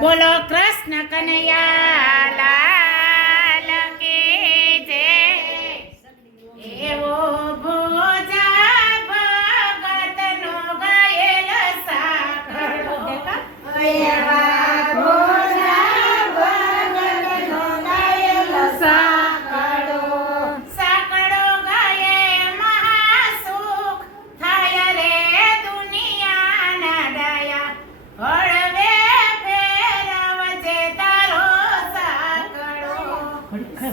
બોલો કૃષ્ણ કનૈયા લાલ કી જય. એવો ભોજા ભગતનો ગાયેલ સાંભળો. એવા ભોજા ભગતનો ગાયેલ સાંભળો. સાંકળો ગાયે મહાસુખ થાય રે દુનિયાના ડાયા. હળવે ફેરવજે તારો સાંકળો.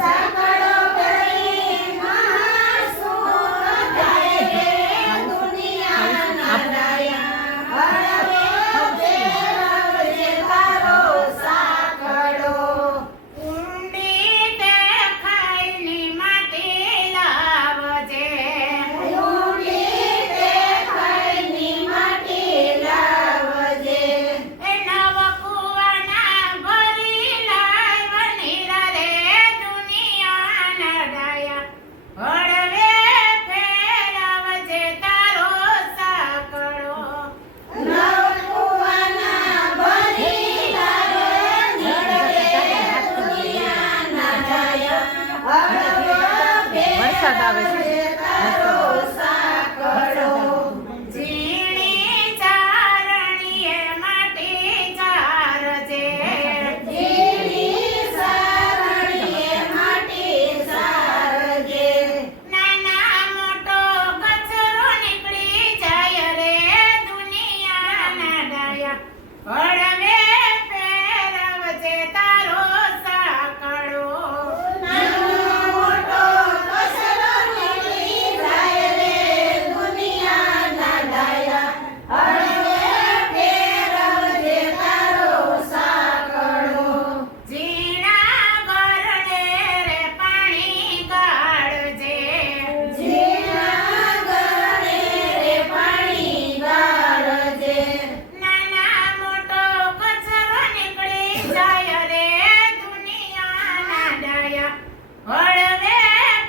સાંકળો ગાયે મહાસુખ થાય રે દુનિયાના ડાયા. હળવે ફેરવજે તારો સાંકળો. ઊંડી દેખાયની માટી લાવજે. ઊંડી દેખાયની માટી લાવજે. એ નવ કુવાના ભરી લાવ નીરા રે દુનિયાના ડાયા. હળવે ફેરવજે તારો સાંકળો. નવ કુવાના ભરી લાવ નીરા રે દુનિયાના ડાયા. હળવે ફેરવજે તારો સાંકળો. ઝીણી ચારણીએ માટી ચારજે. ઝીણી ચારણીએ માટી ચારજે. નાના મોટો કચરો નીકળી જાય રે દુનિયાના ડાયા. હળવે ફેરવજે તારો સાંકળો. નાનો મોટો કચરો નીકળી જાય રે દુનિયાના ડાયા. હળવે ફેરવજે તારો સાંકળો. ઝીણા ગરડે રે પાણી ગાળજે. ઝીણા ગરડે રે પાણી ગાળજે. નાના મોટો કચરો નીકળી જાય રે દુનિયાના ડાયા. હળવે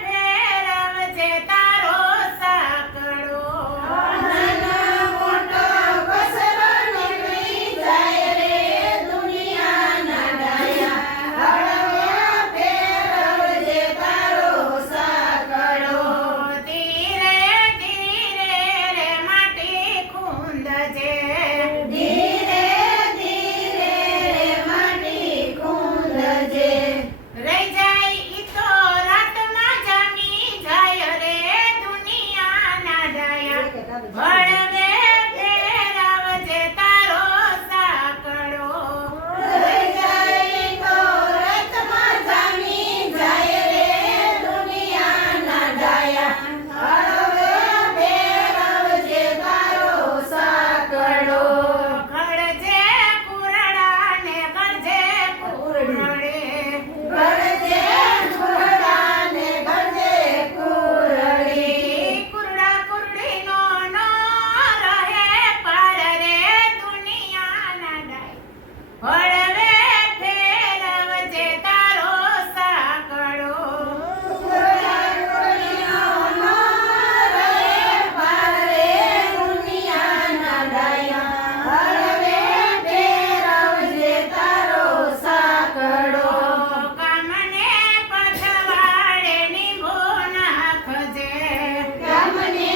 ફેરવજે તારો સાંકળો. નાનો મોટો કચરો નીકળી જાય રે દુનિયાના ડાયા. હળવે ફેરવજે તારો સાંકળો. ધીરે ધીરે રે માટી ખૂંદજે. ધીરે ધીરે રે માટી ખૂંદજે. રહી જાય ઈ તો રાતમાં જામી જાય રે દુનિયાના ડાયા. હળવે ફેરવજે તારો સાંકળો. રહી જાય ઈ તો રાતમાં જામી જાય રે દુનિયાના ડાયા. હળવે ફેરવજે તારો સાંકળો. ઘડજે કુરડાને ગળજે કુરડે. ગળજે કુરડાને ગળજે કુરડી. કુરડા કુરડીનો નો રહે પાર રે દુનિયાના ડાય. હળવે ફેરવજે તારો સાંકળો. કુરડા કુરડીનો નો રહે પાર રે દુનિયાના ડાયા. હળવે ફેરવજે તારો સાંકળો. કામને પછવાડે નિભો નાખજે. કામને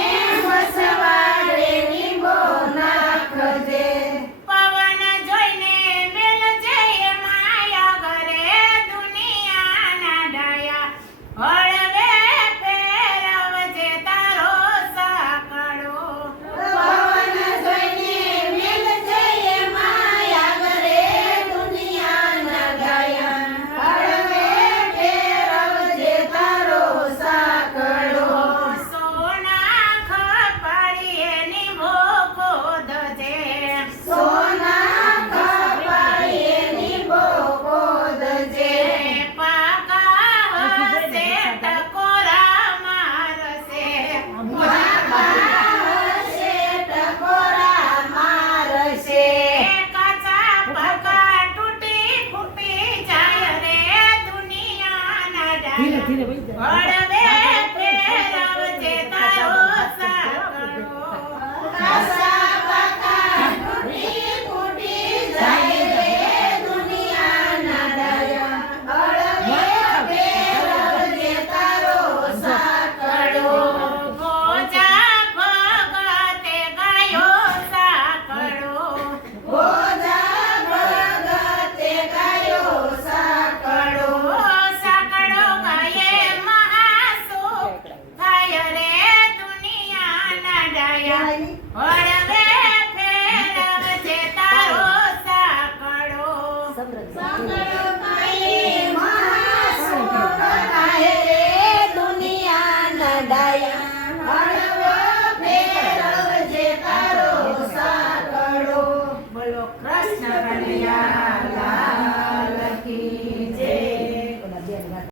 પછવાડે નિભો નાખજે. પવન જોઈને મેલજે માયા ઘરે દુનિયાના ડાયા. હળવે ફેરવજે તારો સાંકળો. પવન જોઈને મેલજે માયા ઘરે દુનિયાના ડાયા. હળવે ફેરવજે તારો સાંકળો. સોના ખપાડીએ નિભો ખોદજે. સોના ખપાડીએ નિભો ખોદજે. પાકા હશે ટકોરા મારશે. પાકા હશે ટકોરા મારશે. કાચા પાકા તૂટી ફૂટી જાય રે દુનિયાના ડાયા. હળવે ફેરવજે તારો સાંકળો. કાચા પાકા તૂટી ફૂટી જાય રે નારાયણ હળવે